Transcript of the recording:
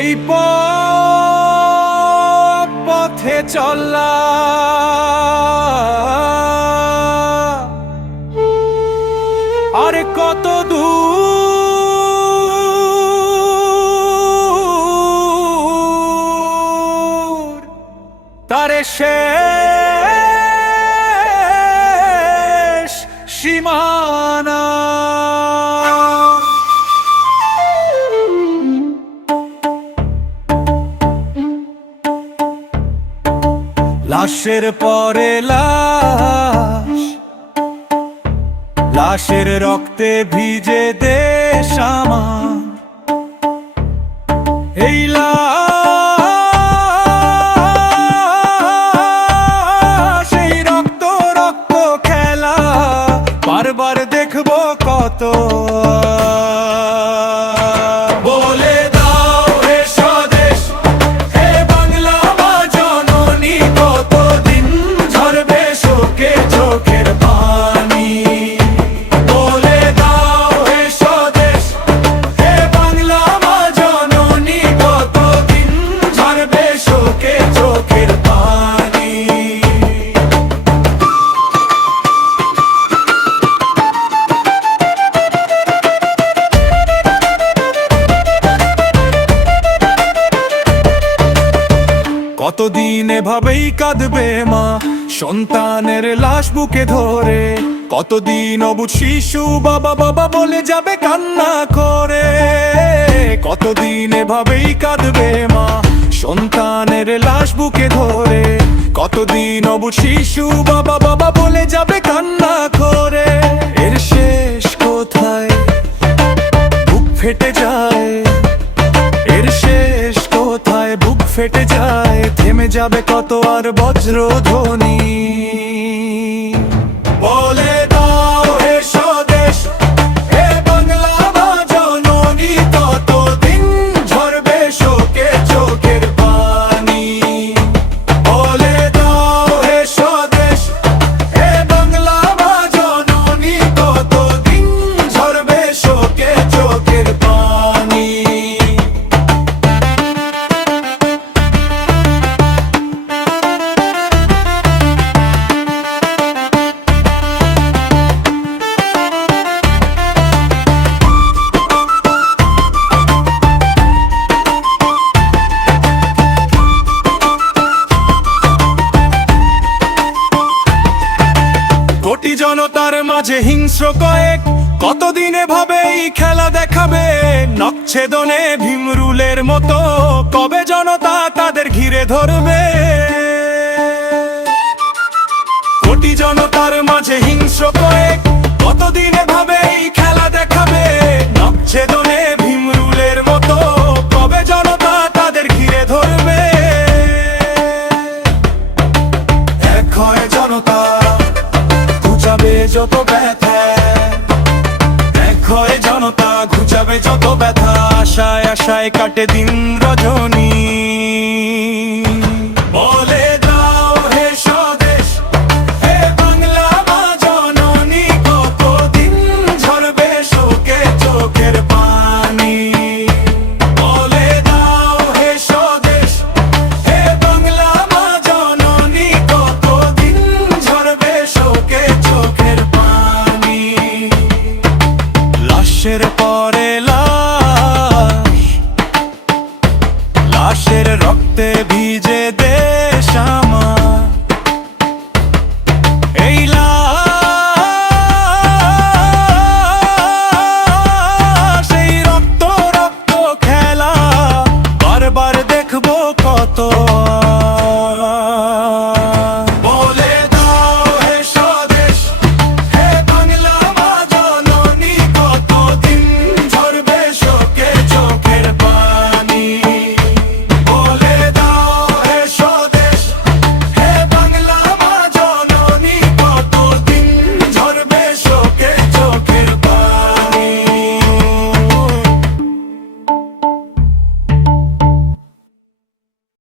এই পথে চলা আরে কত দূর তারে শেষ সীমানা। লাশের পরে লাশ, লাশের রক্তে ভিজে দেশ আমার। এই লাশ, এই রক্ত রক্ত খেলা বারবার দেখবো কত। বলে দাও হে স্বদেশ, হে বাংলা মা জননী, কতদিন ঝরবে শোকে চোখের পানি। বলে দাও হে স্বদেশ, হে বাংলা মা জননী, কতদিন ঝরবে শোকে চোখের পানি। কতদিন এভাবেই কাঁদবে মা সন্তানের লাশ বুকে ধরে। কতদিন অবুঝ শিশু বাবা বাবা বলে যাবে কান্না করে। কতদিন এভাবেই কাঁদবে মা সন্তানের লাশ বুকে ধরে। কতদিন অবুঝ শিশু বাবা বাবা বলে যাবে কান্না করে। এর শেষ কোথায় বুক ফেটে যায়, এর শেষ কোথায় বুক ফেটে যায়। থেমে যাবে কত আর বজ্রধ্বনি। বলে দাও হে স্বদেশ, হে বাংলা মা জননী, কতদিন ঝরবে শোকে চোখের পানি। বলে দাও হে স্বদেশ, হে বাংলা মা জননী, কতদিন ঝরবে শোকে চোখের পানি। কোটি জনতার মাঝে হিংস্র কয়েক কতদিনে ভাবে এই খেলা দেখাবে। নখছেদনে ভীমরুলের মতো কবে জনতা তাদের ঘিরে ধরবে। কোটি জনতার মাঝে হিংস্র কয়েক কতদিনে ভাবে এই খেলা দেখাবে। নখছেদনে ভীমরুলের মতো কবে জনতা তাদের ঘিরে ধরবে। এক হয় জনতা ঘুচাবে যত ব্যথা, এক হয় জনতা ঘুচাবে যত ব্যথা। আশায় আশায় কাটে দিন রজনী।